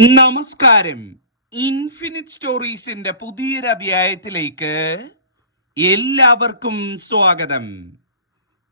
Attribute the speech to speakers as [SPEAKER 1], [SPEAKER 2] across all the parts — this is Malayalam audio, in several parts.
[SPEAKER 1] നമസ്കാരം. ഇൻഫിനിറ്റ് സ്റ്റോറീസിന്റെ പുതിയൊരു അധ്യായത്തിലേക്ക് എല്ലാവർക്കും സ്വാഗതം.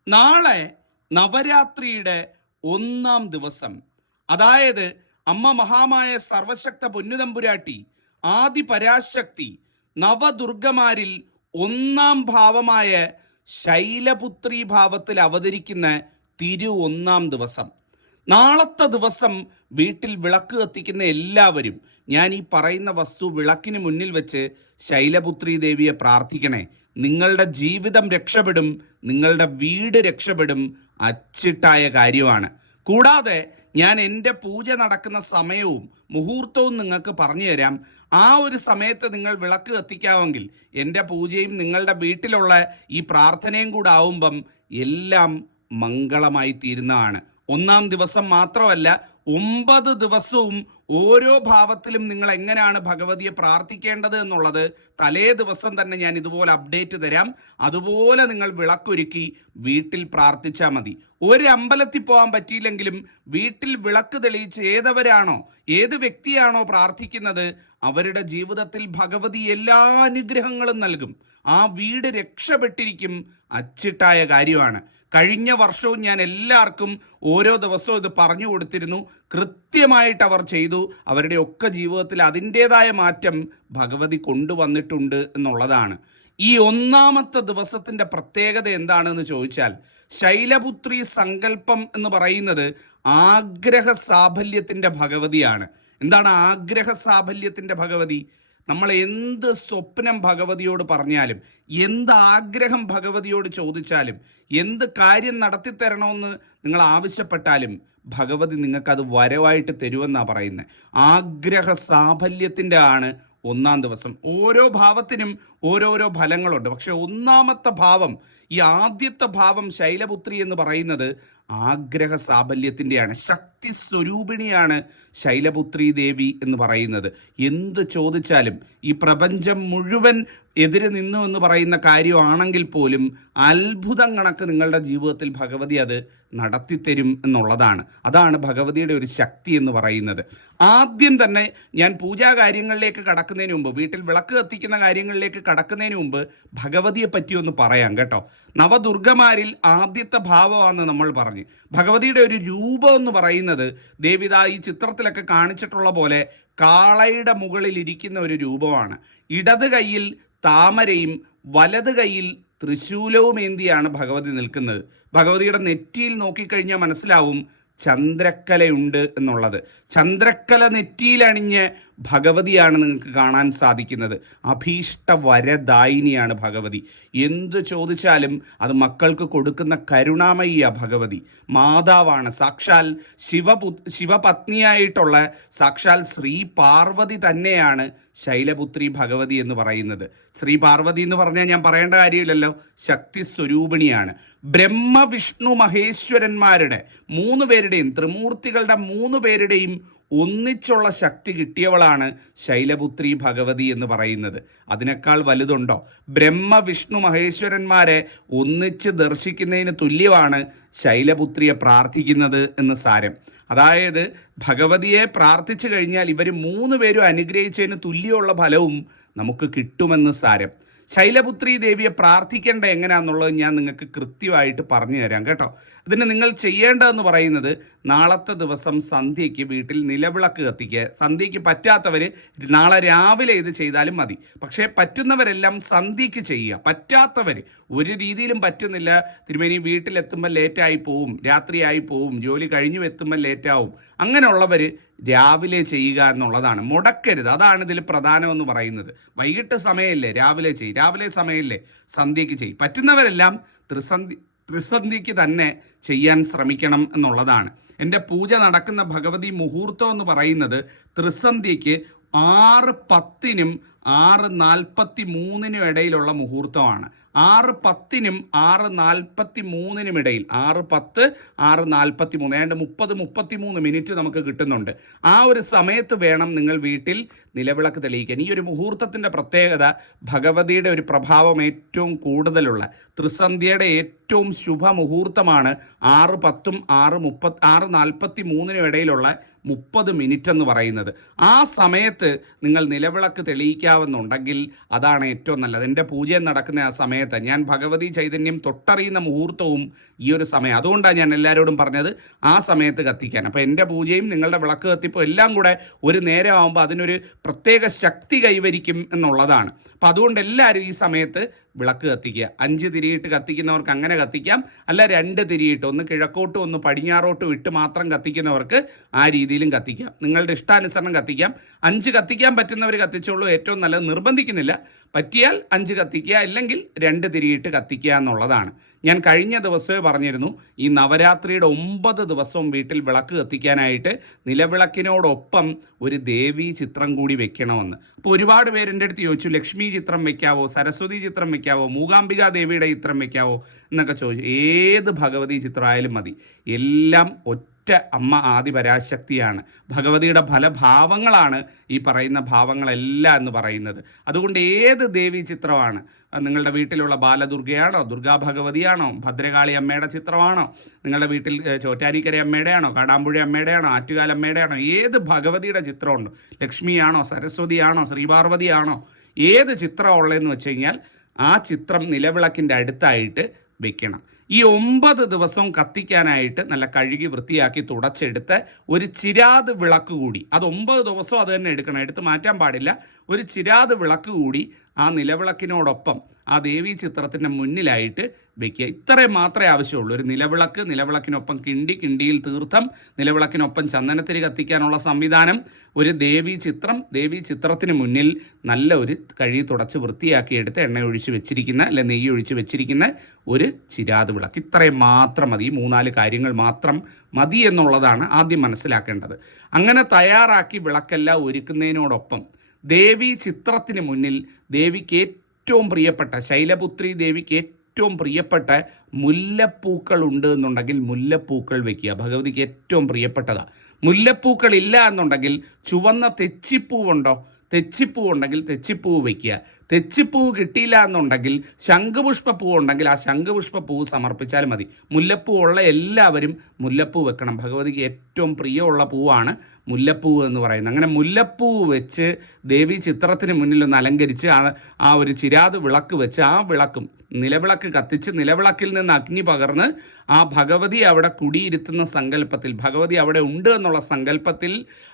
[SPEAKER 1] നാളെ നവരാത്രിയുടെ ഒന്നാം ദിവസം. അതായത് അമ്മ മഹാമായ സർവശക്ത പൊന്നുതമ്പുരാട്ടി ആദി പരാശക്തി നവദുർഗമാരിൽ ഒന്നാം ഭാവമായ ശൈലപുത്രി ഭാവത്തിൽ അവതരിക്കുന്ന തിരു ഒന്നാം ദിവസം. നാളത്തെ ദിവസം വീട്ടിൽ വിളക്ക് കത്തിക്കുന്ന എല്ലാവരും ഞാൻ ഈ പറയുന്ന വസ്തു വിളക്കിന് മുന്നിൽ വെച്ച് ശൈലപുത്രി ദേവിയെ പ്രാർത്ഥിക്കണേ. നിങ്ങളുടെ ജീവിതം രക്ഷപ്പെടും നിങ്ങളുടെ വീട് രക്ഷപ്പെടും അച്ചിട്ടായ കാര്യമാണ്. കൂടാതെ ഞാൻ എന്റെ പൂജ നടക്കുന്ന സമയവും മുഹൂർത്തവും നിങ്ങൾക്ക് പറഞ്ഞു തരാം. ആ ഒരു സമയത്ത് നിങ്ങൾ വിളക്ക് കത്തിക്കാമെങ്കിൽ എന്റെ പൂജയും നിങ്ങളുടെ വീട്ടിലുള്ള ഈ പ്രാർത്ഥനയും കൂടെ ആവുമ്പം എല്ലാം മംഗളമായി തീരുന്നതാണ്. ഒന്നാം ദിവസം മാത്രമല്ല ഒമ്പത് ദിവസവും ഓരോ ഭാവത്തിലും നിങ്ങൾ എങ്ങനെയാണ് ഭഗവതിയെ പ്രാർത്ഥിക്കേണ്ടത് എന്നുള്ളത് തലേ ദിവസം തന്നെ ഞാൻ ഇതുപോലെ അപ്ഡേറ്റ് തരാം. അതുപോലെ നിങ്ങൾ വിളക്കൊരുക്കി വീട്ടിൽ പ്രാർത്ഥിച്ചാൽ മതി. ഒരു അമ്പലത്തിൽ പോകാൻ പറ്റിയില്ലെങ്കിലും വീട്ടിൽ വിളക്ക് തെളിയിച്ച് ഏതവരാണോ ഏത് വ്യക്തിയാണോ പ്രാർത്ഥിക്കുന്നത് അവരുടെ ജീവിതത്തിൽ ഭഗവതി എല്ലാ അനുഗ്രഹങ്ങളും നൽകും. ആ വീട് രക്ഷപ്പെട്ടിരിക്കും അച്ചിട്ടായ കാര്യമാണ്. കഴിഞ്ഞ വർഷവും ഞാൻ എല്ലാവർക്കും ഓരോ ദിവസവും ഇത് പറഞ്ഞു കൊടുത്തിരുന്നു. കൃത്യമായിട്ട് അവർ ചെയ്തു. അവരുടെ ഒക്കെ ജീവിതത്തിൽ അതിന്റെതായ മാറ്റം ഭഗവതി കൊണ്ടുവന്നിട്ടുണ്ട് എന്നുള്ളതാണ്. ഈ ഒന്നാമത്തെ ദിവസത്തിന്റെ പ്രത്യേകത എന്താണെന്ന് ചോദിച്ചാൽ ശൈലപുത്രി സങ്കല്പം എന്ന് പറയുന്നത് ആഗ്രഹ സാഫല്യത്തിന്റെ ഭഗവതിയാണ്. എന്താണ് ആഗ്രഹ സാഫല്യത്തിന്റെ ഭഗവതി? നമ്മൾ എന്ത് സ്വപ്നം ഭഗവതിയോട് പറഞ്ഞാലും എന്ത് ആഗ്രഹം ഭഗവതിയോട് ചോദിച്ചാലും എന്ത് കാര്യം നടത്തിത്തരണമെന്ന് നിങ്ങൾ ആവശ്യപ്പെട്ടാലും ഭഗവതി നിങ്ങൾക്കത് വരവായിട്ട് തരുമെന്നാണ് പറയുന്നത്. ആഗ്രഹ സാഫല്യത്തിന്റെ ആണ് ഒന്നാം ദിവസം. ഓരോ ഭാവത്തിനും ഓരോരോ ഫലങ്ങളുണ്ട്. പക്ഷെ ഒന്നാമത്തെ ഭാവം ഈ ആദ്യത്തെ ഭാവം ശൈലപുത്രി എന്ന് പറയുന്നത് ആഗ്രഹ സാബല്യത്തിന്റെയാണ് ശക്തി സ്വരൂപിണിയാണ് ശൈലപുത്രി ദേവി എന്ന് പറയുന്നത്. എന്ത് ചോദിച്ചാലും ഈ പ്രപഞ്ചം മുഴുവൻ എതിരെ നിന്നു എന്ന് പറയുന്ന കാര്യമാണെങ്കിൽ പോലും അത്ഭുതം കണക്ക് നിങ്ങളുടെ ജീവിതത്തിൽ ഭഗവതി അത് നടത്തിത്തരും എന്നുള്ളതാണ്. അതാണ് ഭഗവതിയുടെ ഒരു ശക്തി എന്ന് പറയുന്നത്. ആദ്യം തന്നെ ഞാൻ പൂജാ കാര്യങ്ങളിലേക്ക് കടക്കുന്നതിന് മുമ്പ് വീട്ടിൽ വിളക്ക് കത്തിക്കുന്ന കാര്യങ്ങളിലേക്ക് കടക്കുന്നതിന് മുമ്പ് ഭഗവതിയെ പറ്റി ഒന്ന് പറയാം കേട്ടോ. നവദുർഗമാരിൽ ആദ്യത്തെ ഭാവമാണെന്ന് നമ്മൾ പറഞ്ഞു. ഭഗവതിയുടെ ഒരു രൂപം എന്ന് പറയുന്നത് ദേവിത ഈ ചിത്രത്തിലൊക്കെ കാണിച്ചിട്ടുള്ള പോലെ കാളയുടെ മുകളിൽ ഇരിക്കുന്ന ഒരു രൂപമാണ്. ഇടത് കൈയിൽ താമരയും വലത് കൈയിൽ തൃശൂലവും ഏന്തിയാണ് ഭഗവതി നിൽക്കുന്നത്. ഭഗവതിയുടെ നെറ്റിയിൽ നോക്കിക്കഴിഞ്ഞാൽ മനസ്സിലാവും ചന്ദ്രക്കലയുണ്ട് എന്നുള്ളത്. ചന്ദ്രക്കല നെറ്റിയിലണിഞ്ഞ് ഭഗവതിയാണ് നിങ്ങൾക്ക് കാണാൻ സാധിക്കുന്നത്. അഭീഷ്ട വരദായിനിയാണ് ഭഗവതി. എന്ത് ചോദിച്ചാലും അത് മക്കൾക്ക് കൊടുക്കുന്ന കരുണാമയ്യ ഭഗവതി. മാതാവാണ്. സാക്ഷാൽ ശിവപു ശിവപത്നിയായിട്ടുള്ള സാക്ഷാൽ ശ്രീ പാർവതി തന്നെയാണ് ശൈലപുത്രി ഭഗവതി എന്ന് പറയുന്നത്. ശ്രീ പാർവതി എന്ന് പറഞ്ഞാൽ ഞാൻ പറയേണ്ട കാര്യമില്ലല്ലോ. ശക്തി സ്വരൂപിണിയാണ് ബ്രഹ്മ വിഷ്ണു മഹേശ്വരന്മാരുടെ മൂന്ന് പേരുടെയും ത്രിമൂർത്തികളുടെ മൂന്ന് പേരുടെയും ഒന്നിച്ചുള്ള ശക്തി കിട്ടിയവളാണ് ശൈലപുത്രി ഭഗവതി എന്ന് പറയുന്നത്. അതിനേക്കാൾ വലുതുണ്ടോ? ബ്രഹ്മ വിഷ്ണു മഹേശ്വരന്മാരെ ഒന്നിച്ച് ദർശിക്കുന്നതിന് തുല്യമാണ് ശൈലപുത്രിയെ പ്രാർത്ഥിക്കുന്നത് എന്ന് സാരം. അതായത് ഭഗവതിയെ പ്രാർത്ഥിച്ചു കഴിഞ്ഞാൽ ഇവർ മൂന്ന് പേരും അനുഗ്രഹിച്ചതിന് തുല്യമുള്ള ഫലവും നമുക്ക് കിട്ടുമെന്ന് സാരം. ശൈലപുത്രി ദേവിയെ പ്രാർത്ഥിക്കേണ്ട എങ്ങനെയാണെന്നുള്ളത് ഞാൻ നിങ്ങൾക്ക് കൃത്യമായിട്ട് പറഞ്ഞു തരാം കേട്ടോ. ഇതിന് നിങ്ങൾ ചെയ്യേണ്ടതെന്ന് പറയുന്നത് നാളത്തെ ദിവസം സന്ധ്യയ്ക്ക് വീട്ടിൽ നിലവിളക്ക് കത്തിക്കുക. സന്ധ്യയ്ക്ക് പറ്റാത്തവർ നാളെ രാവിലെ ഇത് ചെയ്താലും മതി. പക്ഷേ പറ്റുന്നവരെല്ലാം സന്ധ്യയ്ക്ക് ചെയ്യുക. പറ്റാത്തവർ ഒരു രീതിയിലും പറ്റുന്നില്ല. തിരുമേനി വീട്ടിലെത്തുമ്പോൾ ലേറ്റായി പോവും. രാത്രിയായി പോവും. ജോലി കഴിഞ്ഞു എത്തുമ്പോൾ ലേറ്റാവും. അങ്ങനെയുള്ളവർ രാവിലെ ചെയ്യുക എന്നുള്ളതാണ്. മുടക്കരുത്. അതാണ് ഇതിൽ പ്രധാനമെന്ന് പറയുന്നത്. വൈകിട്ട് സമയമില്ലേ രാവിലെ ചെയ്യും. രാവിലെ സമയമില്ലേ സന്ധ്യയ്ക്ക് ചെയ്യും. പറ്റുന്നവരെല്ലാം ത്രിസന്ധി ത്രിസന്ധിക്ക് തന്നെ ചെയ്യാൻ ശ്രമിക്കണം എന്നുള്ളതാണ്. എന്റെ പൂജ നടക്കുന്ന ഭഗവതി മുഹൂർത്തം എന്ന് പറയുന്നത് ത്രിസന്ധിക്ക് ആറ് പത്തിനും ആറ് നാൽപ്പത്തി മൂന്നിനും ഇടയിലുള്ള മുഹൂർത്തമാണ്. ആറ് പത്തിനും ആറ് നാൽപ്പത്തി മൂന്നിനും ഇടയിൽ ആറ് പത്ത് ആറ് നാൽപ്പത്തി മൂന്ന് ഏതാണ്ട് മുപ്പത് മുപ്പത്തി മൂന്ന് മിനിറ്റ് നമുക്ക് കിട്ടുന്നുണ്ട്. ആ ഒരു സമയത്ത് വേണം നിങ്ങൾ വീട്ടിൽ നിലവിളക്ക് തെളിയിക്കാൻ. ഈ ഒരു മുഹൂർത്തത്തിന്റെ പ്രത്യേകത ഭഗവതിയുടെ ഒരു പ്രഭാവം ഏറ്റവും കൂടുതലുള്ള ത്രിസന്ധ്യയുടെ ഏറ്റവും ശുഭ മുഹൂർത്തമാണ് ആറ് പത്തും ആറ് മുപ്പത്തി ആറ് നാൽപ്പത്തി മൂന്നിനും ഇടയിലുള്ള മുപ്പത് മിനിറ്റ് എന്ന് പറയുന്നത്. ആ സമയത്ത് നിങ്ങൾ നിലവിളക്ക് തെളിയിക്കാവുന്നുണ്ടെങ്കിൽ അതാണ് ഏറ്റവും നല്ലത്. എന്റെ പൂജ നടക്കുന്ന ആ സമയത്ത് ഞാൻ ഭഗവതി ചൈതന്യം തൊട്ടറിയുന്ന മുഹൂർത്തവും ഈ ഒരു സമയം. അതുകൊണ്ടാണ് ഞാൻ എല്ലാവരോടും പറഞ്ഞത് ആ സമയത്ത് കത്തിക്കാൻ. അപ്പോൾ എന്റെ പൂജയും നിങ്ങളുടെ വിളക്ക് കത്തിപ്പും എല്ലാം കൂടെ ഒരു നേരം ആകുമ്പോൾ അതിനൊരു പ്രത്യേക ശക്തി കൈവരിക്കും എന്നുള്ളതാണ്. അപ്പം അതുകൊണ്ട് എല്ലാവരും ഈ സമയത്ത് വിളക്ക് കത്തിക്കുക. അഞ്ച് തിരിയിട്ട് കത്തിക്കുന്നവർക്ക് അങ്ങനെ കത്തിക്കാം. അല്ല രണ്ട് തിരിയിട്ട് ഒന്ന് കിഴക്കോട്ടും ഒന്ന് പടിഞ്ഞാറോട്ടും ഇട്ട് മാത്രം കത്തിക്കുന്നവർക്ക് ആ രീതിയിലും കത്തിക്കാം. നിങ്ങളുടെ ഇഷ്ടാനുസരണം കത്തിക്കാം. അഞ്ച് കത്തിക്കാൻ പറ്റുന്നവർ കത്തിച്ചോളൂ. ഏറ്റവും നല്ലത് നിർബന്ധിക്കുന്നില്ല. പറ്റിയാൽ അഞ്ച് കത്തിക്കുക. അല്ലെങ്കിൽ രണ്ട് തിരിയിട്ട് കത്തിക്കുക എന്നുള്ളതാണ്. ഞാൻ കഴിഞ്ഞ ദിവസമേ പറഞ്ഞിരുന്നു ഈ നവരാത്രിയുടെ ഒമ്പത് ദിവസവും വീട്ടിൽ വിളക്ക് കത്തിക്കാനായിട്ട് നിലവിളക്കിനോടൊപ്പം ഒരു ദേവി ചിത്രം കൂടി വെക്കണമെന്ന്. അപ്പോൾ ഒരുപാട് പേര് എന്റെ അടുത്ത് ചോദിച്ചു ലക്ഷ്മി ചിത്രം വെക്കാവോ? സരസ്വതി ചിത്രം വെക്കാവോ? മൂകാംബിക ദേവിയുടെ ചിത്രം വെക്കാവോ? എന്നൊക്കെ ചോദിച്ചു. ഏത് ഭഗവതി ചിത്രമായാലും മതി. എല്ലാം ഒറ്റ അമ്മ ആദി പരാശക്തിയാണ്. ഭഗവതിയുടെ ഫലഭാവങ്ങളാണ് ഈ പറയുന്ന ഭാവങ്ങളെല്ലാം എന്ന് പറയുന്നത്. അതുകൊണ്ട് ഏത് ദേവി ചിത്രമാണ്? നിങ്ങളുടെ വീട്ടിലുള്ള ബാലദുർഗയാണോ? ദുർഗാ ഭഗവതിയാണോ? ഭദ്രകാളി അമ്മയുടെ ചിത്രമാണോ? നിങ്ങളുടെ വീട്ടിൽ ചോറ്റാനിക്കര അമ്മയുടെയാണോ? കാടാമ്പുഴ അമ്മയുടെയാണോ? ആറ്റുകാൽ അമ്മയുടെയാണോ? ഏത് ഭഗവതിയുടെ ചിത്രമുണ്ടോ? ലക്ഷ്മിയാണോ? സരസ്വതിയാണോ? ശ്രീപാർവതിയാണോ? ഏത് ചിത്രമുള്ളതെന്ന് വെച്ച് കഴിഞ്ഞാൽ ആ ചിത്രം നിലവിളക്കിന്റെ അടുത്തായിട്ട് വെക്കണം. ഈ ഒമ്പത് ദിവസം കത്തിക്കാനായിട്ട് നല്ല കഴുകി വൃത്തിയാക്കി തുടച്ചെടുത്ത് ഒരു ചിരാത് വിളക്ക് കൂടി. അത് ഒമ്പത് ദിവസം അത് തന്നെ എടുക്കണം. എടുത്ത് മാറ്റാൻ പാടില്ല. ഒരു ചിരാത് വിളക്ക് കൂടി ആ നിലവിളക്കിനോടൊപ്പം ആ ദേവീ ചിത്രത്തിന്റെ മുന്നിലായിട്ട് വെക്കുക. ഇത്രയും മാത്രമേ ആവശ്യമുള്ളൂ. ഒരു നിലവിളക്ക് നിലവിളക്കിനൊപ്പം കിണ്ടി കിണ്ടിയിൽ തീർത്ഥം നിലവിളക്കിനൊപ്പം ചന്ദനത്തിരി കത്തിക്കാനുള്ള സംവിധാനം ഒരു ദേവീ ചിത്രം ദേവീ ചിത്രത്തിന് മുന്നിൽ നല്ല ഒരു കഴുകി തുടച്ച് വൃത്തിയാക്കിയെടുത്ത് എണ്ണ ഒഴിച്ച് വെച്ചിരിക്കുന്ന അല്ലെ നെയ്യ് ഒഴിച്ച് വെച്ചിരിക്കുന്ന ഒരു ചിരാത് വിളക്ക്. ഇത്രയും മാത്രം മതി. മൂന്നാൽ കാര്യങ്ങൾ മാത്രം മതി എന്നുള്ളതാണ് ആദ്യം മനസ്സിലാക്കേണ്ടത്. അങ്ങനെ തയ്യാറാക്കി വിളക്കെല്ലാം ഒരുക്കുന്നതിനോടൊപ്പം ദേവി ചിത്രത്തിന് മുന്നിൽ ദേവിക്ക് ഏറ്റവും പ്രിയപ്പെട്ട ശൈലപുത്രി ദേവിക്ക് ഏറ്റവും പ്രിയപ്പെട്ട മുല്ലപ്പൂക്കൾ ഉണ്ട് എന്നുണ്ടെങ്കിൽ മുല്ലപ്പൂക്കൾ വെക്കുക. ഭഗവതിക്ക് ഏറ്റവും പ്രിയപ്പെട്ടതാണ് മുല്ലപ്പൂക്കൾ ഇല്ല എന്നുണ്ടെങ്കിൽ ചുവന്ന തെച്ചിപ്പൂവുണ്ടോ? തെച്ചിപ്പൂ ഉണ്ടെങ്കിൽ തെച്ചിപ്പൂ വയ്ക്കുക തെച്ചിപ്പൂ കിട്ടിയില്ല എന്നുണ്ടെങ്കിൽ ശംഖുപുഷ്പ പൂ ഉണ്ടെങ്കിൽ ആ ശംഖുപുഷ്പ പൂ സമർപ്പിച്ചാൽ മതി. മുല്ലപ്പൂ ഉള്ള എല്ലാവരും മുല്ലപ്പൂ വെക്കണം. ഭഗവതിക്ക് ഏറ്റവും പ്രിയമുള്ള പൂവാണ് മുല്ലപ്പൂ എന്ന് പറയുന്നത്. അങ്ങനെ മുല്ലപ്പൂ വെച്ച് ദേവി ചിത്രത്തിന് മുന്നിൽ ഒന്ന് അലങ്കരിച്ച് ആ ആ ഒരു ചിരാത് വിളക്ക് വെച്ച് ആ വിളക്കും നിലവിളക്ക് കത്തിച്ച് നിലവിളക്കിൽ നിന്ന് അഗ്നി പകർന്ന് ആ ഭഗവതി അവിടെ കുടിയിരുത്തുന്ന സങ്കല്പത്തിൽ ഭഗവതി അവിടെ ഉണ്ട് എന്നുള്ള സങ്കല്പത്തിൽ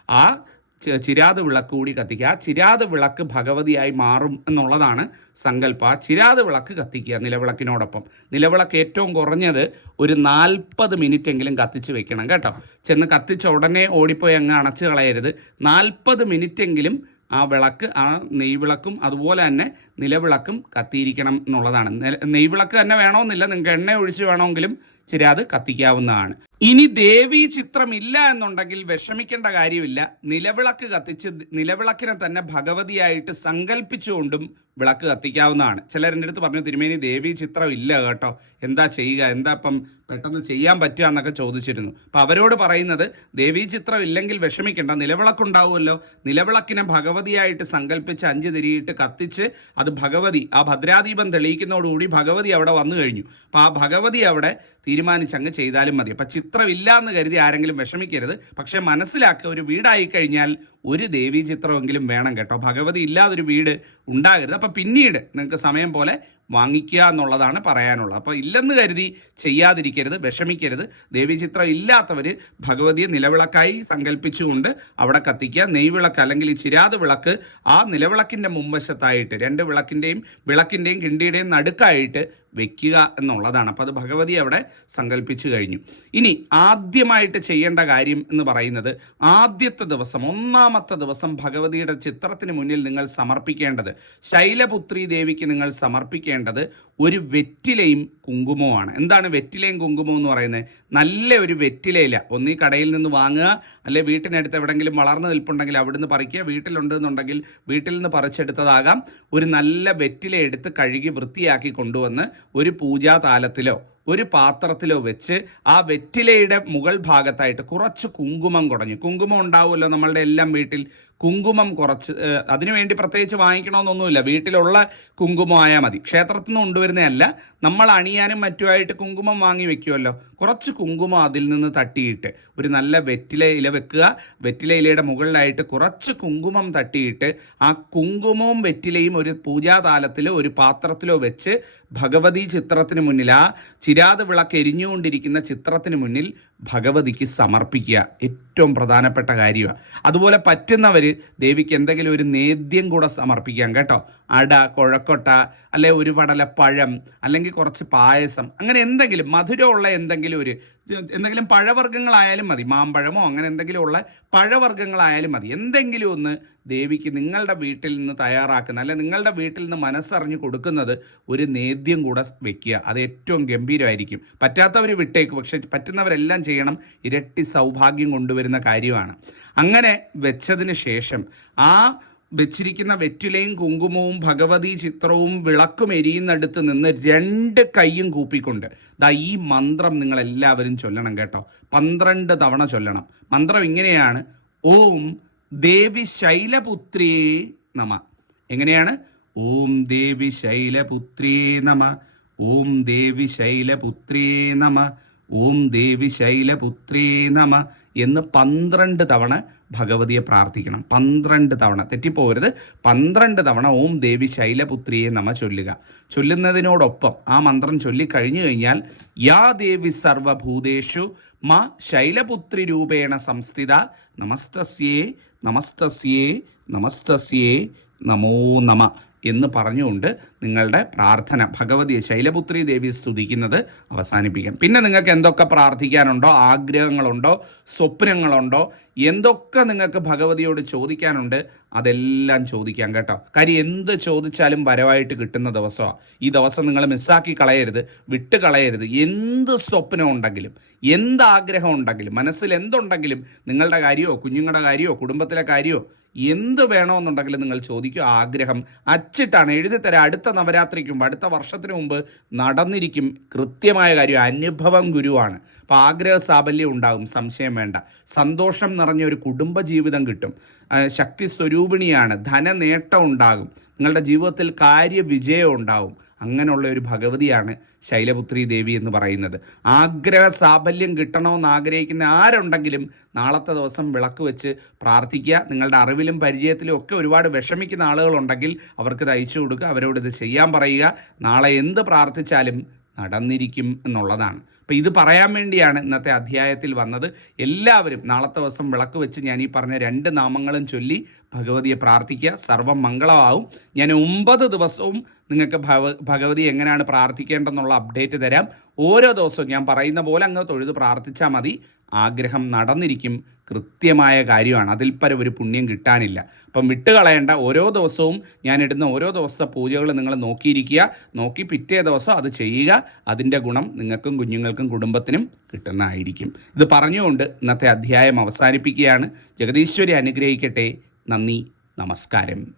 [SPEAKER 1] ആ ചിരാത് വിളക്ക് കൂടി കത്തിക്കുക. ആ ചിരാത് വിളക്ക് ഭഗവതിയായി മാറും എന്നുള്ളതാണ് സങ്കല്പ. ചിരാത് വിളക്ക് കത്തിക്കുക നിലവിളക്കിനോടൊപ്പം. നിലവിളക്ക് ഏറ്റവും കുറഞ്ഞത് ഒരു നാൽപ്പത് മിനിറ്റ് എങ്കിലും കത്തിച്ച് വെക്കണം കേട്ടോ. ചെന്ന് കത്തിച്ച ഉടനെ ഓടിപ്പോയി അങ്ങ് അണച്ച് കളയരുത്. നാൽപ്പത് എങ്കിലും ആ വിളക്ക് ആ നെയ്വിളക്കും അതുപോലെ തന്നെ നിലവിളക്കും കത്തിയിരിക്കണം എന്നുള്ളതാണ്. നെയ്വിളക്ക് തന്നെ വേണമെന്നില്ല നിങ്ങൾക്ക് എണ്ണ ഒഴിച്ച് വേണമെങ്കിലും ചിരാത് കത്തിക്കാവുന്നതാണ്. ഇനി ദേവി ചിത്രം ഇല്ല എന്നുണ്ടെങ്കിൽ വിഷമിക്കേണ്ട കാര്യമില്ല. നിലവിളക്ക് കത്തിച്ച് നിലവിളക്കിനെ തന്നെ ഭഗവതിയായിട്ട് സങ്കല്പിച്ചുകൊണ്ടും വിളക്ക് കത്തിക്കാവുന്നതാണ്. ചിലരെന്റെ അടുത്ത് പറഞ്ഞു തിരുമേനി ദേവി ചിത്രം ഇല്ല കേട്ടോ. എന്താ ചെയ്യുക? എന്താ ഇപ്പം പെട്ടെന്ന് ചെയ്യാൻ പറ്റുക എന്നൊക്കെ ചോദിച്ചിരുന്നു. അപ്പം അവരോട് പറയുന്നത് ദേവി ചിത്രം ഇല്ലെങ്കിൽ വിഷമിക്കേണ്ട. നിലവിളക്കുണ്ടാവുമല്ലോ. നിലവിളക്കിനെ ഭഗവതിയായിട്ട് സങ്കല്പിച്ച് അഞ്ച് തിരിയിട്ട് കത്തിച്ച് അത് ഭഗവതി ആ ഭദ്രാദീപം തെളിയിക്കുന്നതോടുകൂടി ഭഗവതി അവിടെ വന്നു കഴിഞ്ഞു. അപ്പം ആ ഭഗവതി അവിടെ തീരുമാനിച്ചങ്ങ് ചെയ്താലും മതി. അപ്പം ചിത്രമില്ല എന്ന് കരുതി ആരെങ്കിലും വിഷമിക്കരുത്. പക്ഷേ മനസ്സിലാക്കുക ഒരു വീടായി കഴിഞ്ഞാൽ ഒരു ദേവീ ചിത്രമെങ്കിലും വേണം കേട്ടോ. ഭഗവതി ഇല്ലാതൊരു വീട് ഉണ്ടാകരുത്. അപ്പം പിന്നീട് നിങ്ങൾക്ക് സമയം പോലെ വാങ്ങിക്കുക എന്നുള്ളതാണ് പറയാനുള്ളത്. അപ്പോൾ ഇല്ലെന്ന് കരുതി ചെയ്യാതിരിക്കരുത് വിഷമിക്കരുത്. ദേവീചിത്രം ഇല്ലാത്തവർ ഭഗവതിയെ നിലവിളക്കായി സങ്കല്പിച്ചുകൊണ്ട് അവിടെ കത്തിക്കുക. നെയ്വിളക്ക് അല്ലെങ്കിൽ ചിരാത് വിളക്ക് ആ നിലവിളക്കിന്റെ മുമ്പശത്തായിട്ട് രണ്ട് വിളക്കിന്റെയും വിളക്കിന്റെയും കിണ്ടിയുടെയും നടുക്കായിട്ട് വെക്കുക എന്നുള്ളതാണ്. അപ്പോൾ അത് ഭഗവതി അവിടെ സങ്കല്പിച്ചു കഴിഞ്ഞു. ഇനി ആദ്യമായിട്ട് ചെയ്യേണ്ട കാര്യം എന്ന് പറയുന്നത് ആദ്യത്തെ ദിവസം ഒന്നാമത്തെ ദിവസം ഭഗവതിയുടെ ചിത്രത്തിന് മുന്നിൽ നിങ്ങൾ സമർപ്പിക്കേണ്ടത് ശൈലപുത്രി ദേവിക്ക് നിങ്ങൾ സമർപ്പിക്കേണ്ടത് ഒരു വെറ്റിലയും കുങ്കുമവുമാണ്. എന്താണ് വെറ്റിലയും കുങ്കുമവും എന്ന് പറയുന്നത്? നല്ല ഒരു വെറ്റിലയില. ഒന്ന് ഈ കടയിൽ നിന്ന് വാങ്ങുക അല്ലെ വീട്ടിനടുത്ത് എവിടെങ്കിലും വളർന്നു നിൽപ്പുണ്ടെങ്കിൽ അവിടുന്ന് പറിക്കുക വീട്ടിലുണ്ടെന്നുണ്ടെങ്കിൽ വീട്ടിൽ നിന്ന് പറിച്ചെടുത്തതാകാം. ഒരു നല്ല വെറ്റില എടുത്ത് കഴുകി വൃത്തിയാക്കി കൊണ്ടുവന്ന് ഒരു പൂജാ താലത്തിലോ ഒരു പാത്രത്തിലോ വെച്ച് ആ വെറ്റിലയുടെ മുകൾ ഭാഗത്തായിട്ട് കുറച്ച് കുങ്കുമം കുടഞ്ഞു. കുങ്കുമം ഉണ്ടാവുമല്ലോ നമ്മളുടെ എല്ലാം വീട്ടിൽ. കുങ്കുമം കുറച്ച് അതിനുവേണ്ടി പ്രത്യേകിച്ച് വാങ്ങിക്കണമെന്നൊന്നുമില്ല. വീട്ടിലുള്ള കുങ്കുമമായാൽ മതി. ക്ഷേത്രത്തിൽ നിന്ന് കൊണ്ടുവരുന്നതല്ല. നമ്മൾ അണിയാനും മറ്റുമായിട്ട് കുങ്കുമം വാങ്ങി വെക്കുമല്ലോ കുറച്ച് കുങ്കുമം അതിൽ നിന്ന് തട്ടിയിട്ട് ഒരു നല്ല വെറ്റില ഇല വെക്കുക. വെറ്റില ഇലയുടെ മുകളിലായിട്ട് കുറച്ച് കുങ്കുമം തട്ടിയിട്ട് ആ കുങ്കുമവും വെറ്റിലയും ഒരു പൂജാതാലത്തിലോ ഒരു പാത്രത്തിലോ വെച്ച് ഭഗവതി ചിത്രത്തിന് മുന്നിൽ ആ ചിരാത് വിളക്ക് എരിഞ്ഞുകൊണ്ടിരിക്കുന്ന ചിത്രത്തിന് മുന്നിൽ ഭഗവതിക്ക് സമർപ്പിക്കുക ഏറ്റവും പ്രധാനപ്പെട്ട കാര്യമാണ് അതുപോലെ പറ്റുന്നവർ ദേവിക്ക് എന്തെങ്കിലും ഒരു നേദ്യം കൂടെ സമർപ്പിക്കാം കേട്ടോ. അട കുഴക്കൊട്ട അല്ലെ ഒരു പടല പഴം അല്ലെങ്കിൽ കുറച്ച് പായസം അങ്ങനെ എന്തെങ്കിലും മധുരമുള്ള എന്തെങ്കിലും ഒരു എന്തെങ്കിലും പഴവർഗങ്ങളായാലും മതി. മാമ്പഴമോ അങ്ങനെ എന്തെങ്കിലും ഉള്ള പഴവർഗങ്ങളായാലും മതി. എന്തെങ്കിലും ഒന്ന് ദേവിക്ക് നിങ്ങളുടെ വീട്ടിൽ നിന്ന് തയ്യാറാക്കുന്ന അല്ലെ നിങ്ങളുടെ വീട്ടിൽ നിന്ന് മനസ്സറിഞ്ഞ് കൊടുക്കുന്നത് ഒരു നേദ്യം കൂടെ വെക്കുക. അത് ഏറ്റവും ഗംഭീരമായിരിക്കും. പറ്റാത്തവർ വിട്ടേക്ക്. പക്ഷെ പറ്റുന്നവരെല്ലാം ചെയ്യണം. ഇരട്ടി സൗഭാഗ്യം കൊണ്ടുവരുന്ന കാര്യമാണ്. അങ്ങനെ വെച്ചതിന് ശേഷം ആ വെച്ചിരിക്കുന്ന വെറ്റിലയും കുങ്കുമവും ഭഗവതി ചിത്രവും വിളക്കും എരിയുന്നിടത്ത് നിന്ന് രണ്ട് കൈയും കൂപ്പിക്കൊണ്ട് ദാ ഈ മന്ത്രം നിങ്ങൾ എല്ലാവരും ചൊല്ലണം കേട്ടോ. പന്ത്രണ്ട് തവണ ചൊല്ലണം. മന്ത്രം ഇങ്ങനെയാണ്. ഓം ദേവി ശൈലപുത്രിയേ നമ. എങ്ങനെയാണ്? ഓം ദേവി ശൈലപുത്രിയേ നമ. ഓം ദേവി ശൈലപുത്രിയേ നമ. ഓം ദേവി ശൈലപുത്രിയേ നമ. എന്ന് പന്ത്രണ്ട് തവണ ഭഗവതിയെ പ്രാർത്ഥിക്കണം. പന്ത്രണ്ട് തവണ. തെറ്റിപ്പോകരുത് പന്ത്രണ്ട് തവണ ഓം ദേവി ശൈലപുത്രിയെ നമ്മ ചൊല്ലുക. ചൊല്ലുന്നതിനോടൊപ്പം ആ മന്ത്രം ചൊല്ലിക്കഴിഞ്ഞു കഴിഞ്ഞാൽ യാ ദേവി സർവഭൂതേഷു മ ശൈലപുത്രി രൂപേണ സംസ്ഥിത നമസ്തസ്യേ നമസ്തസ്യേ നമസ്തസ്യേ നമോ നമ. എന്ന് പറഞ്ഞുകൊണ്ട് നിങ്ങളുടെ പ്രാർത്ഥന ഭഗവതിയെ ശൈലപുത്രി ദേവി സ്തുതിക്കുന്നത് അവസാനിപ്പിക്കാം. പിന്നെ നിങ്ങൾക്ക് എന്തൊക്കെ പ്രാർത്ഥിക്കാനുണ്ടോ? ആഗ്രഹങ്ങളുണ്ടോ? സ്വപ്നങ്ങളുണ്ടോ? എന്തൊക്കെ നിങ്ങൾക്ക് ഭഗവതിയോട് ചോദിക്കാനുണ്ട്? അതെല്ലാം ചോദിക്കാം കേട്ടോ. കാര്യം എന്ത് ചോദിച്ചാലും വരവായിട്ട് കിട്ടുന്ന ദിവസമാണ് ഈ ദിവസം നിങ്ങൾ മിസ്സാക്കി കളയരുത് വിട്ട് കളയരുത്. എന്ത് സ്വപ്നം ഉണ്ടെങ്കിലും എന്ത് ആഗ്രഹം ഉണ്ടെങ്കിലും മനസ്സിൽ എന്തുണ്ടെങ്കിലും നിങ്ങളുടെ കാര്യമോ കുഞ്ഞുങ്ങളുടെ കാര്യമോ കുടുംബത്തിലെ കാര്യമോ എന്ത് വേണമെന്നുണ്ടെങ്കിലും നിങ്ങൾ ചോദിക്കുക ആഗ്രഹം അച്ചിട്ടാണ്. എഴുതി തരാം അടുത്ത നവരാത്രിക്കും അടുത്ത വർഷത്തിന് മുമ്പ് നടന്നിരിക്കും കൃത്യമായ കാര്യം. അനുഭവം ഗുരുവാണ്. അപ്പോൾ ആഗ്രഹ സാബല്യം ഉണ്ടാകും. സംശയം വേണ്ട. സന്തോഷം നിറഞ്ഞ ഒരു കുടുംബജീവിതം കിട്ടും. ശക്തി സ്വരൂപിണിയാണ്. ധനനേട്ടം ഉണ്ടാകും. നിങ്ങളുടെ ജീവിതത്തിൽ കാര്യവിജയം ഉണ്ടാവും അങ്ങനെയുള്ള ഒരു ഭഗവതിയാണ് ശൈലപുത്രി ദേവി എന്ന് പറയുന്നത്. ആഗ്രഹ സാഫല്യം കിട്ടണമെന്ന് ആഗ്രഹിക്കുന്ന ആരുണ്ടെങ്കിലും നാളത്തെ ദിവസം വിളക്ക് വെച്ച് പ്രാർത്ഥിക്കുക. നിങ്ങളുടെ അറിവിലും പരിചയത്തിലും ഒക്കെ ഒരുപാട് വിഷമിക്കുന്ന ആളുകളുണ്ടെങ്കിൽ അവർക്ക് ഇത് അയച്ചു കൊടുക്കുക. അവരോട് ഇത് ചെയ്യാൻ പറയുക. നാളെ എന്ത് പ്രാർത്ഥിച്ചാലും നടന്നിരിക്കും എന്നുള്ളതാണ്. അപ്പോൾ ഇത് പറയാൻ വേണ്ടിയാണ് ഇന്നത്തെ അധ്യായത്തിൽ വന്നത്. എല്ലാവരും നാളത്തെ ദിവസം വിളക്ക് വെച്ച് ഞാൻ ഈ പറഞ്ഞ രണ്ട് നാമങ്ങളും ചൊല്ലി ഭഗവതിയെ പ്രാർത്ഥിക്കുക. സർവം മംഗളമാവും. ഞാൻ ഒമ്പത് ദിവസവും നിങ്ങൾക്ക് ഭഗ ഭഗവതി എങ്ങനെയാണ് പ്രാർത്ഥിക്കേണ്ടതെന്നുള്ള അപ്ഡേറ്റ് തരാം. ഓരോ ദിവസവും ഞാൻ പറയുന്ന പോലെ അങ്ങ് തൊഴുത് പ്രാർത്ഥിച്ചാൽ മതി. ആഗ്രഹം നടന്നിരിക്കും. കൃത്യമായ കാര്യമാണ്. അതിൽ പരം ഒരു പുണ്യം കിട്ടാനില്ല. അപ്പം വിട്ടുകളയേണ്ട ഓരോ ദിവസവും ഞാൻ ഇടുന്ന ഓരോ ദിവസത്തെ പൂജകൾ നിങ്ങൾ നോക്കിയിരിക്കുക. നോക്കി പിറ്റേ ദിവസം അത് ചെയ്യുക. അതിന്റെ ഗുണം നിങ്ങൾക്കും കുഞ്ഞുങ്ങൾക്കും കുടുംബത്തിനും കിട്ടുന്നതായിരിക്കും. ഇത് പറഞ്ഞുകൊണ്ട് ഇന്നത്തെ അധ്യായം അവസാനിപ്പിക്കുകയാണ്. ജഗദീശ്വരി അനുഗ്രഹിക്കട്ടെ. നന്ദി നമസ്കാരം.